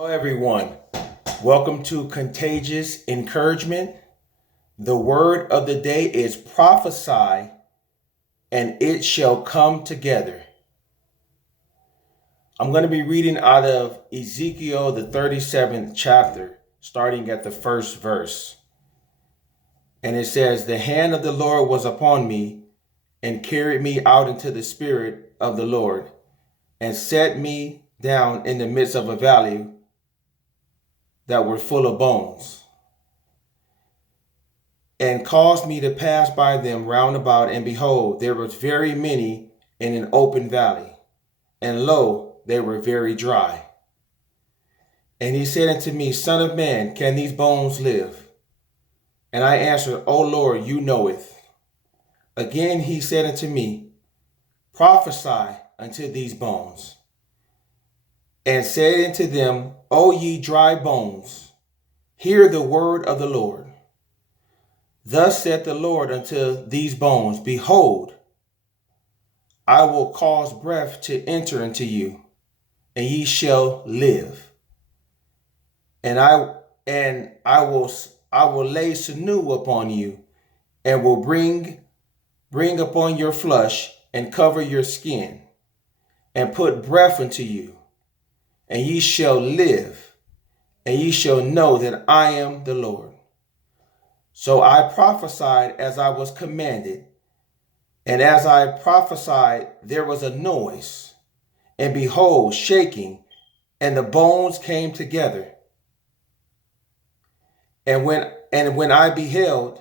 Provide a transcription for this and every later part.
Hello, everyone. Welcome to Contagious Encouragement. The word of the day is prophesy, and it shall come together. I'm going to be reading out of Ezekiel, the 37th chapter, starting at the first verse. And it says, "The hand of the Lord was upon me and carried me out into the spirit of the Lord and set me down in the midst of a valley that were full of bones, and caused me to pass by them round about, and behold, there was very many in an open valley, and lo, they were very dry. And he said unto me, Son of man, can these bones live? And I answered, O Lord, you knoweth. Again he said unto me, Prophesy unto these bones, and said unto them, O ye dry bones, hear the word of the Lord. Thus saith the Lord unto these bones, Behold, I will cause breath to enter into you, and ye shall live. And I will lay sinew upon you, and will bring upon your flesh, and cover your skin, and put breath into you, and ye shall live, and ye shall know that I am the Lord. So I prophesied as I was commanded, and as I prophesied, there was a noise, and behold, shaking, and the bones came together. And when I beheld,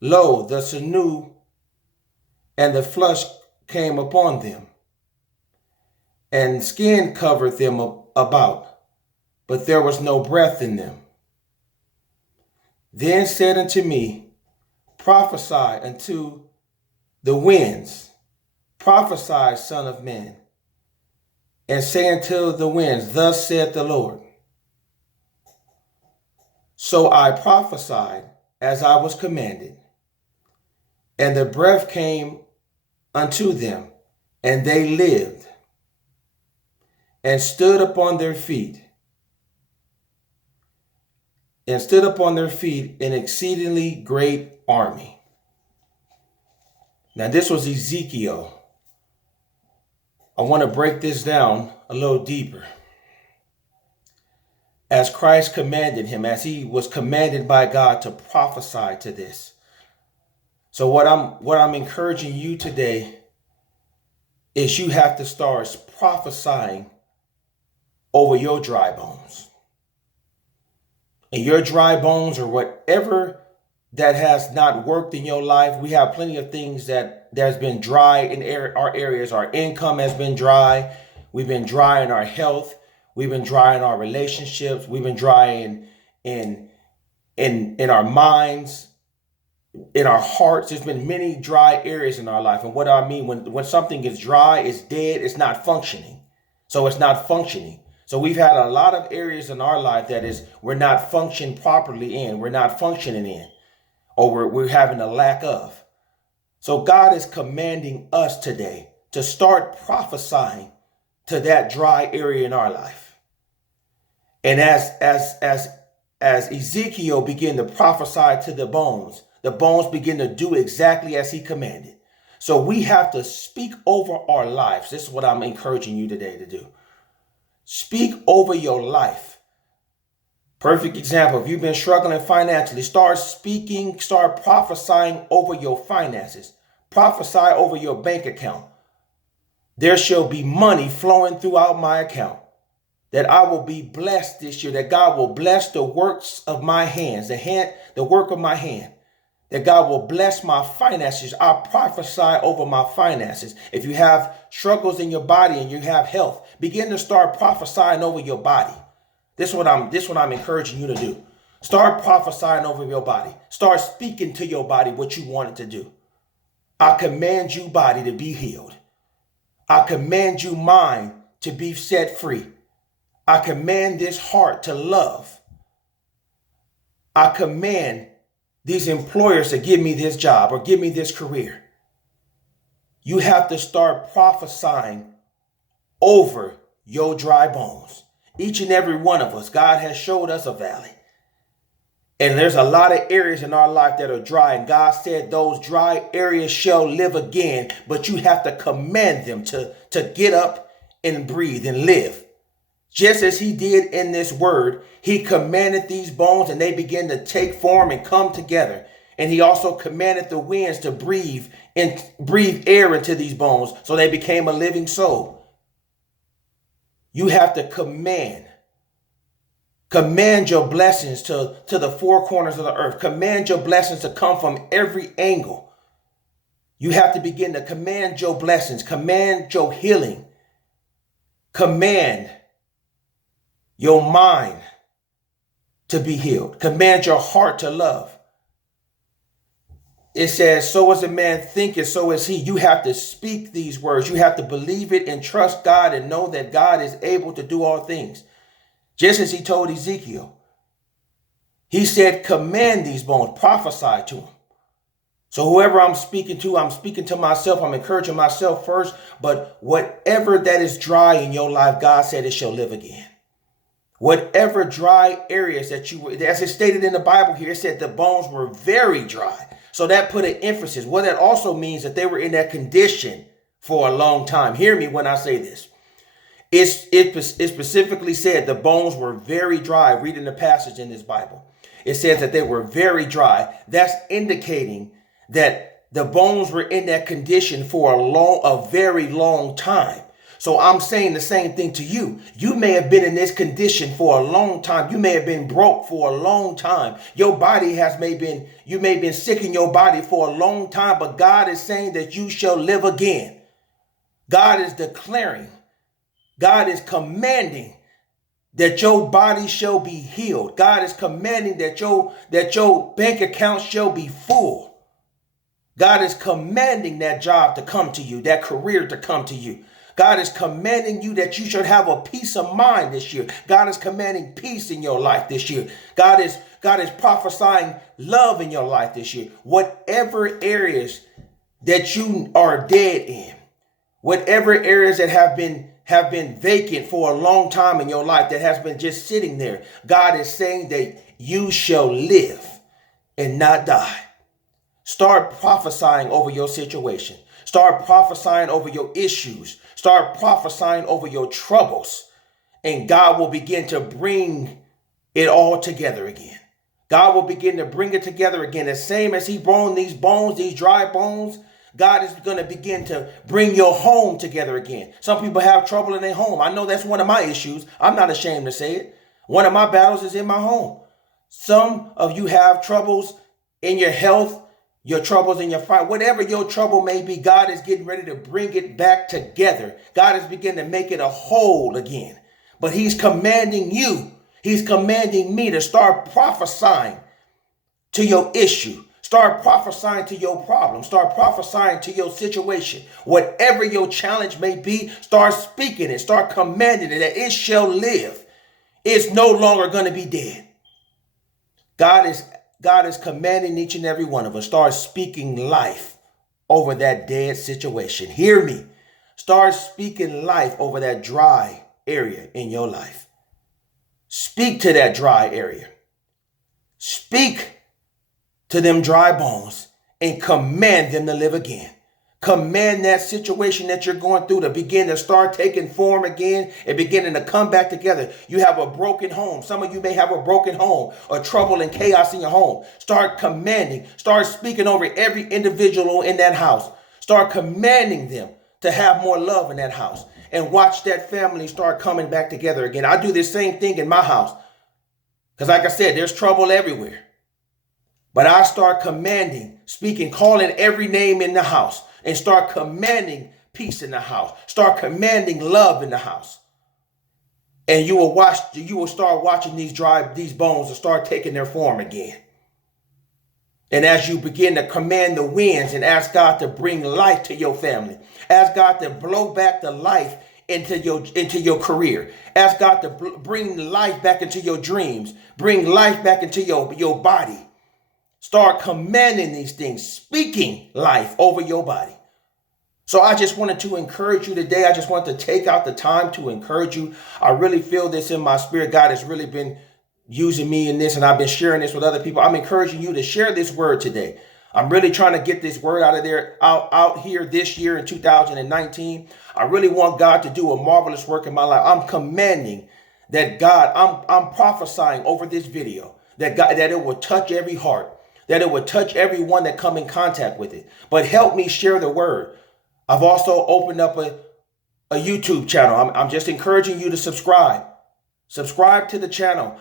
lo, the sinew and the flesh came upon them, and skin covered them about, but there was no breath in them. Then said unto me, Prophesy unto the winds, prophesy, Son of man, and say unto the winds, Thus saith the Lord. So I prophesied as I was commanded, and the breath came unto them, and they lived, and stood upon their feet, an exceedingly great army. Now this was Ezekiel. I want to break this down a little deeper. As Christ commanded him, as he was commanded by God to prophesy to this. So what I'm encouraging you today is you have to start prophesying over your dry bones. And your dry bones, or whatever that has not worked in your life, we have plenty of things that's been dry in our areas. Our income has been dry. We've been dry in our health. We've been dry in our relationships. We've been dry in our minds, in our hearts. There's been many dry areas in our life. And what do I mean? When something is dry, it's dead, it's not functioning. So it's not functioning. So we've had a lot of areas in our life that we're not functioning properly in. We're not functioning in, or we're having a lack of. So God is commanding us today to start prophesying to that dry area in our life. And as Ezekiel began to prophesy to the bones begin to do exactly as he commanded. So we have to speak over our lives. This is what I'm encouraging you today to do. Speak over your life. Perfect example. If you've been struggling financially, start prophesying over your finances. Prophesy over your bank account. There shall be money flowing throughout my account. That I will be blessed this year, that God will bless the works of my hands, the work of my hand, that God will bless my finances. I prophesy over my finances. If you have struggles in your body and you have health, begin to start prophesying over your body. This is what I'm encouraging you to do. Start prophesying over your body. Start speaking to your body what you want it to do. I command you, body, to be healed. I command you, mind, to be set free. I command this heart to love. I command these employers to give me this job or give me this career. You have to start prophesying over your dry bones. Each and every one of us, God has showed us a valley. And there's a lot of areas in our life that are dry. And God said those dry areas shall live again. But you have to command them to get up and breathe and live. Just as he did in this word, he commanded these bones and they began to take form and come together. And he also commanded the winds to breathe air into these bones so they became a living soul. You have to command your blessings to the four corners of the earth. Command your blessings to come from every angle. You have to begin to command your blessings. Command your healing. Command your mind to be healed. Command your heart to love. It says, so as a man thinketh, so is he. You have to speak these words. You have to believe it and trust God and know that God is able to do all things. Just as he told Ezekiel, he said, command these bones, prophesy to them. So whoever I'm speaking to myself, I'm encouraging myself first, but whatever that is dry in your life, God said it shall live again. Whatever dry areas that you were, as it stated in the Bible here, it said the bones were very dry. So that put an emphasis. Well, that also means that they were in that condition for a long time. Hear me when I say this. It specifically said the bones were very dry. Reading the passage in this Bible, it says that they were very dry. That's indicating that the bones were in that condition for a very long time. So I'm saying the same thing to you. You may have been in this condition for a long time. You may have been broke for a long time. Your body you may have been sick in your body for a long time, but God is saying that you shall live again. God is declaring, God is commanding that your body shall be healed. God is commanding that your bank account shall be full. God is commanding that job to come to you, that career to come to you. God is commanding you that you should have a peace of mind this year. God is commanding peace in your life this year. God is prophesying love in your life this year. Whatever areas that you are dead in, whatever areas that have been vacant for a long time in your life, that has been just sitting there, God is saying that you shall live and not die. Start prophesying over your situation. Start prophesying over your issues. Start prophesying over your troubles. And God will begin to bring it all together again. God will begin to bring it together again. The same as he brought these bones, these dry bones, God is going to begin to bring your home together again. Some people have trouble in their home. I know that's one of my issues. I'm not ashamed to say it. One of my battles is in my home. Some of you have troubles in your health, your troubles in your fight, whatever your trouble may be. God is getting ready to bring it back together. God is beginning to make it a whole again. But he's commanding you, he's commanding me to start prophesying to your issue. Start prophesying to your problem. Start prophesying to your situation. Whatever your challenge may be, start speaking it. Start commanding it that it shall live. It's no longer going to be dead. God is commanding each and every one of us. Start speaking life over that dead situation. Hear me. Start speaking life over that dry area in your life. Speak to that dry area. Speak to them dry bones and command them to live again. Command that situation that you're going through to begin to start taking form again and beginning to come back together. You have a broken home. Some of you may have a broken home or trouble and chaos in your home. Start commanding. Start speaking over every individual in that house. Start commanding them to have more love in that house. And watch that family start coming back together again. I do the same thing in my house. Because like I said, there's trouble everywhere. But I start commanding, speaking, calling every name in the house and start commanding peace in the house. Start commanding love in the house. And you will start watching these bones and start taking their form again. And as you begin to command the winds and ask God to bring life to your family, ask God to blow back the life into your career, ask God to bring life back into your dreams, bring life back into your body. Start commanding these things, speaking life over your body. So I just wanted to encourage you today. I just wanted to take out the time to encourage you. I really feel this in my spirit. God has really been using me in this, and I've been sharing this with other people. I'm encouraging you to share this word today. I'm really trying to get this word out of there, out here this year in 2019. I really want God to do a marvelous work in my life. I'm commanding that God, I'm prophesying over this video that God, that it will touch every heart, that it would touch everyone that come in contact with it. But help me share the word. I've also opened up a YouTube channel. I'm just encouraging you to subscribe. Subscribe to the channel.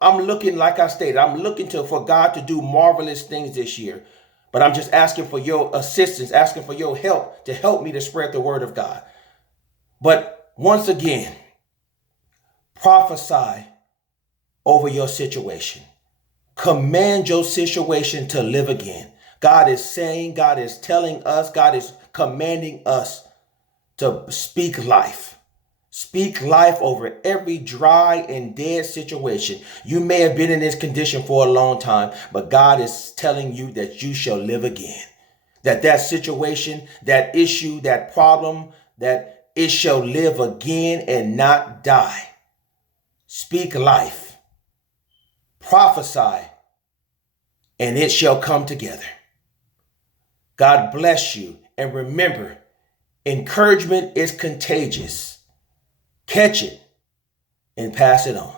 I'm looking, like I stated, I'm looking for God to do marvelous things this year. But I'm just asking for your assistance, asking for your help to help me to spread the word of God. But once again, prophesy over your situation. Command your situation to live again. God is saying, God is telling us, God is commanding us to speak life. Speak life over every dry and dead situation. You may have been in this condition for a long time, but God is telling you that you shall live again. That situation, that issue, that problem, that it shall live again and not die. Speak life. Prophesy, and it shall come together. God bless you. And remember, encouragement is contagious. Catch it and pass it on.